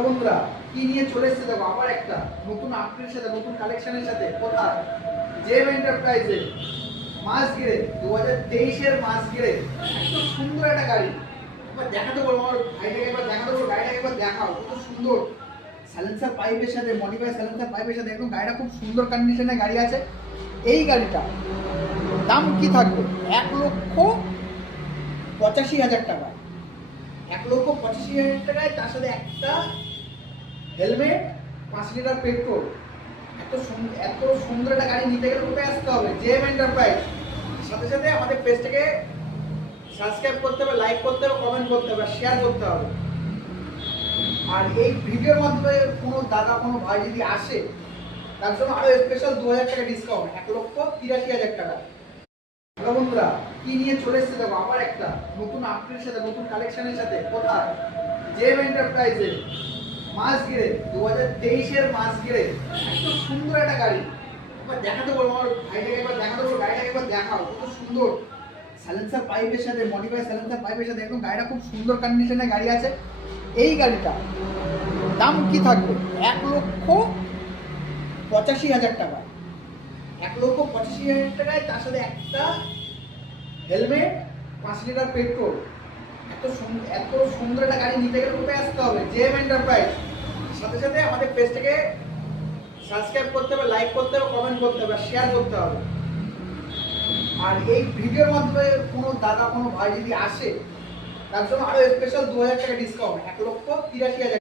Hello বন্ধুরা, কি নিয়ে চলে এসেছে দেখো আবার একটা নতুন আপডেটের সাথে, নতুন কালেকশনের সাথে। কোথায়? জেম এন্টারপ্রাইজে মাসগিরে 2023-এর মাসগিরে এত সুন্দর একটা গাড়ি। এবার দেখাতে বলবো আমার ভাইটাকে, একবার দেখাতে বলবো গাড়িটাকে, একবার দেখাও কত সুন্দর। সাইলেন্সার পাইপের সাথে, মডিফাই সাইলেন্সার পাইপের সাথে একদম গাড়িটা খুব সুন্দর কন্ডিশনের গাড়ি আছে। এই গাড়িটা দাম কি থাকবে? 1,85,000 টাকা। 1,85,000 টাকায় তার সাথে একটা হেলমেট, 5 লিটার পেট্রোল। এত সুন্দর একটা গাড়ি নিতে গেলে কোথায় আসতে হবে? জেম এন্টারপ্রাইজ। সাথে সাথে আমাদের পেজটাকে সাবস্ক্রাইব করতে হবে, লাইক করতে হবে, কমেন্ট করতে হবে, শেয়ার করতে হবে। আর এই ভিডিওর মাধ্যমে কোনো দাদা, কোনো ভাই যদি আসে, তার জন্য আরো স্পেশাল 2,000 টাকা ডিসকাউন্ট, 1,83,000 টাকা। হ্যালো বন্ধুরা, কি নিয়ে চলে এসেছে দেখো আবার একটা নতুন আপডেটের সাথে, নতুন কালেকশনের সাথে। কোথায়? জেম এন্টারপ্রাইজে মাসগিরে 2023-এর মাসগিরে এত সুন্দর একটা গাড়ি। একবার দেখাতে বলবো আমার ভাইটাকে, একবার দেখাতে বলবো গাড়িটাকে, একবার দেখাও কত সুন্দর। সাইলেন্সার পাইপের সাথে, মডিফাই সাইলেন্সার পাইপের সাথে একদম গাড়িটা খুব সুন্দর কন্ডিশনের গাড়ি আছে। এই গাড়িটা দাম কি থাকবে? 1,85,000 টাকা। 1,85,000 টাকায় তার সাথে একটা হেলমেট, 5 লিটার পেট্রোল। এত সুন্দর একটা গাড়ি নিতে গেলে কোথায় আসতে হবে? জেম এন্টারপ্রাইজ। সাথে সাথে আমাদের পেজটাকে সাবস্ক্রাইব করতে হবে, লাইক করতে হবে, কমেন্ট করতে হবে, শেয়ার করতে হবে। আর এই ভিডিওর মাধ্যমে কোনো দাদা, কোনো ভাই যদি আসে, তার জন্য আরো স্পেশাল 2,000 টাকা ডিসকাউন্ট, 1,83,000